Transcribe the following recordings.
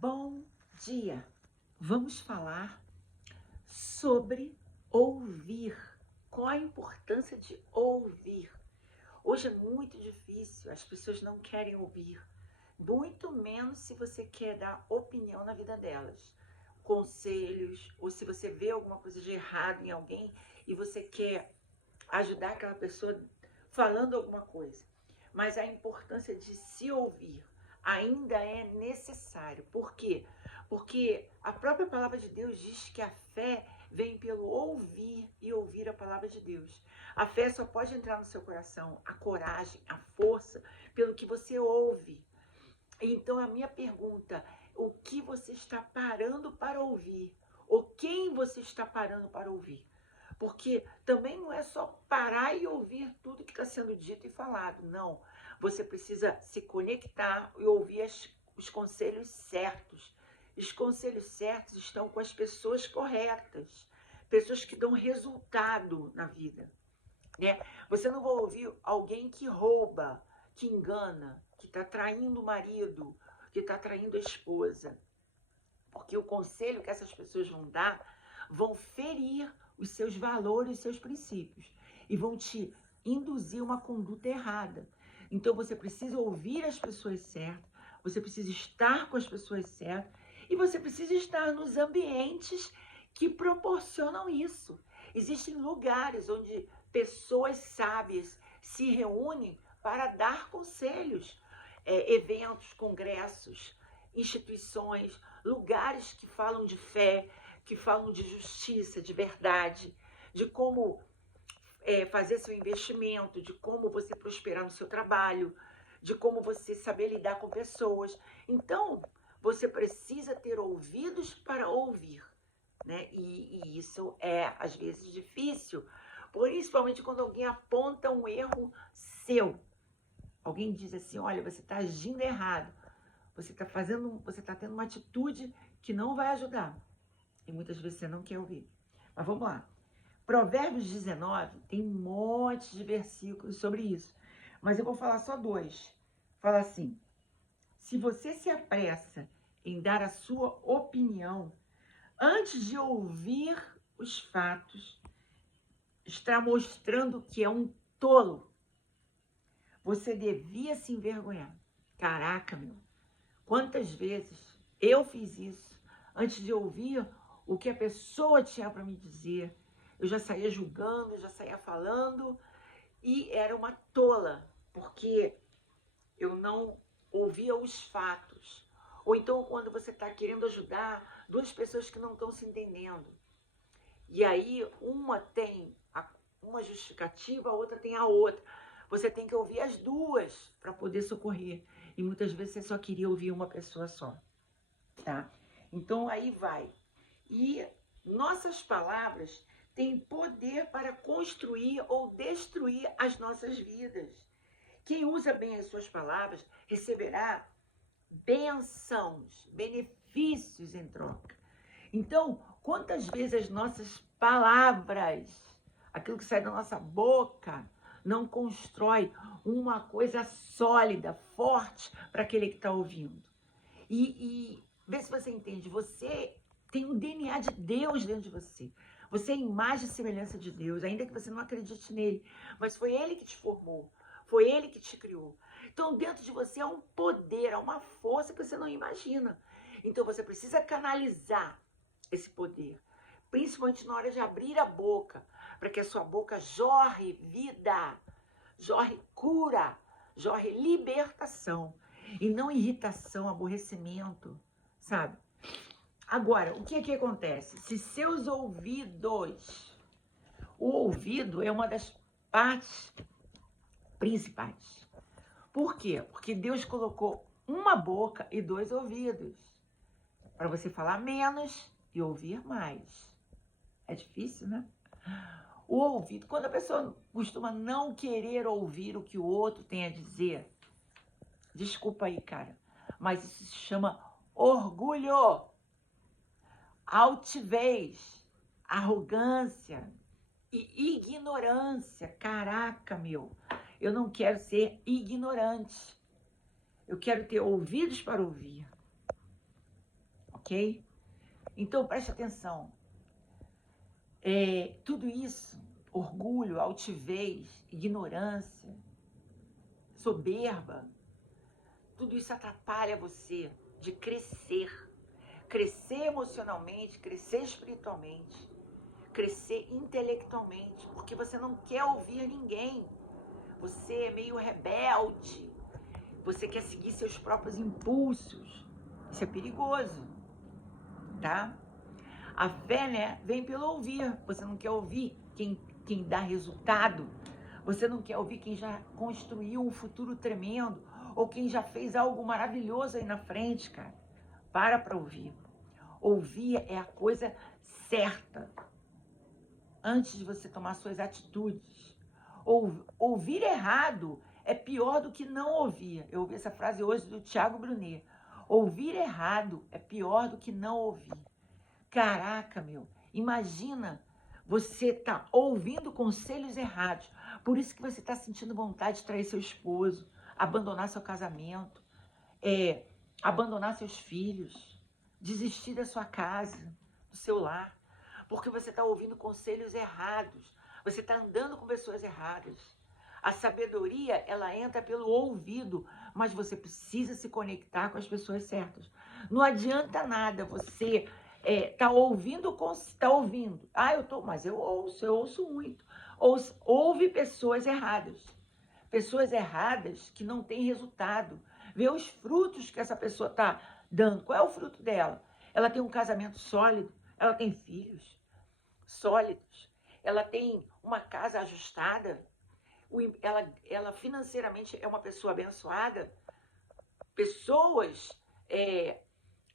Bom dia! Vamos falar sobre ouvir. Qual a importância de ouvir? Hoje é muito difícil, as pessoas não querem ouvir, muito menos se você quer dar opinião na vida delas, conselhos, ou se você vê alguma coisa de errado em alguém e você quer ajudar aquela pessoa falando alguma coisa. Mas a importância de se ouvir ainda é necessário. Por quê? Porque a própria palavra de Deus diz que a fé vem pelo ouvir e ouvir a palavra de Deus. A fé só pode entrar no seu coração, a coragem, a força, pelo que você ouve. Então a minha pergunta, o que você está parando para ouvir? Ou quem você está parando para ouvir? Porque também não é só parar e ouvir tudo que está sendo dito e falado, não. Você precisa se conectar e ouvir os conselhos certos. Os conselhos certos estão com as pessoas corretas, pessoas que dão resultado na vida, né? Você não vai ouvir alguém que rouba, que engana, que está traindo o marido, que está traindo a esposa. Porque o conselho que essas pessoas vão dar vão ferir os seus valores, os seus princípios e vão te induzir uma conduta errada. Então você precisa ouvir as pessoas certas, você precisa estar com as pessoas certas e você precisa estar nos ambientes que proporcionam isso. Existem lugares onde pessoas sábias se reúnem para dar conselhos, eventos, congressos, instituições, lugares que falam de fé, que falam de justiça, de verdade, de como fazer seu investimento, de como você prosperar no seu trabalho, de como você saber lidar com pessoas. Então, você precisa ter ouvidos para ouvir, né? E isso é, às vezes, difícil, principalmente quando alguém aponta um erro seu. Alguém diz assim, olha, você está agindo errado. Você está tendo uma atitude que não vai ajudar. E muitas vezes você não quer ouvir. Mas vamos lá. Provérbios 19 tem um monte de versículos sobre isso. Mas eu vou falar só dois. Fala assim, se você se apressa em dar a sua opinião, antes de ouvir os fatos, está mostrando que é um tolo. Você devia se envergonhar. Caraca, meu. Quantas vezes eu fiz isso antes de ouvir o que a pessoa tinha para me dizer? Eu já saía julgando, já saía falando e era uma tola, porque eu não ouvia os fatos. Ou então quando você está querendo ajudar duas pessoas que não estão se entendendo. E aí uma tem uma justificativa, a outra tem a outra. Você tem que ouvir as duas para poder socorrer. E muitas vezes você só queria ouvir uma pessoa só, tá? Então aí vai. E nossas palavras têm poder para construir ou destruir as nossas vidas. Quem usa bem as suas palavras receberá bênçãos, benefícios em troca. Então, quantas vezes as nossas palavras, aquilo que sai da nossa boca, não constrói uma coisa sólida, forte para aquele que está ouvindo. E vê se você entende, você tem um DNA de Deus dentro de você. Você é imagem e semelhança de Deus, ainda que você não acredite nele. Mas foi ele que te formou, foi ele que te criou. Então dentro de você há um poder, há uma força que você não imagina. Então você precisa canalizar esse poder, principalmente na hora de abrir a boca, para que a sua boca jorre vida, jorre cura, jorre libertação, e não irritação, aborrecimento, sabe? Agora, o que é que acontece? Se seus ouvidos, o ouvido é uma das partes principais. Por quê? Porque Deus colocou uma boca e dois ouvidos, para você falar menos e ouvir mais. É difícil, né? O ouvido, quando a pessoa costuma não querer ouvir o que o outro tem a dizer, desculpa aí, cara, mas isso se chama orgulho, altivez, arrogância e ignorância. Caraca, meu, eu não quero ser ignorante. Eu quero ter ouvidos para ouvir. ok? Então, preste atenção. Tudo isso, orgulho, altivez, ignorância, soberba, tudo isso atrapalha você de crescer. Crescer emocionalmente, crescer espiritualmente, crescer intelectualmente, porque você não quer ouvir ninguém. Você é meio rebelde, você quer seguir seus próprios impulsos. Isso é perigoso, tá? A fé, né, vem pelo ouvir. Você não quer ouvir quem dá resultado. Você não quer ouvir quem já construiu um futuro tremendo ou quem já fez algo maravilhoso aí na frente, cara. Para ouvir. Ouvir é a coisa certa antes de você tomar suas atitudes. Ouvir errado é pior do que não ouvir. Eu ouvi essa frase hoje do Thiago Brunet. Ouvir errado é pior do que não ouvir. Caraca, meu, imagina você tá ouvindo conselhos errados. Por isso que você tá sentindo vontade de trair seu esposo, abandonar seu casamento, abandonar seus filhos, desistir da sua casa, do seu lar. Porque você tá ouvindo conselhos errados. Você tá andando com pessoas erradas. A sabedoria, ela entra pelo ouvido, mas você precisa se conectar com as pessoas certas. Não adianta nada você tá ouvindo. Mas eu ouço muito. Ouve pessoas erradas. Pessoas erradas que não têm resultado. Vê os frutos que essa pessoa tá dando. Qual é o fruto dela? Ela tem um casamento sólido, ela tem filhos sólidos, ela tem uma casa ajustada, ela financeiramente é uma pessoa abençoada.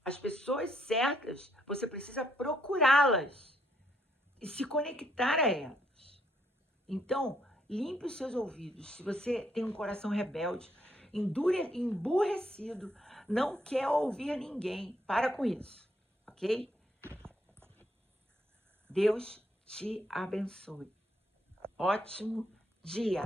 As pessoas certas, você precisa procurá-las e se conectar a elas. Então, limpe os seus ouvidos. Se você tem um coração rebelde, emburrecido, não quer ouvir ninguém, para com isso, ok? Deus te abençoe. Ótimo dia!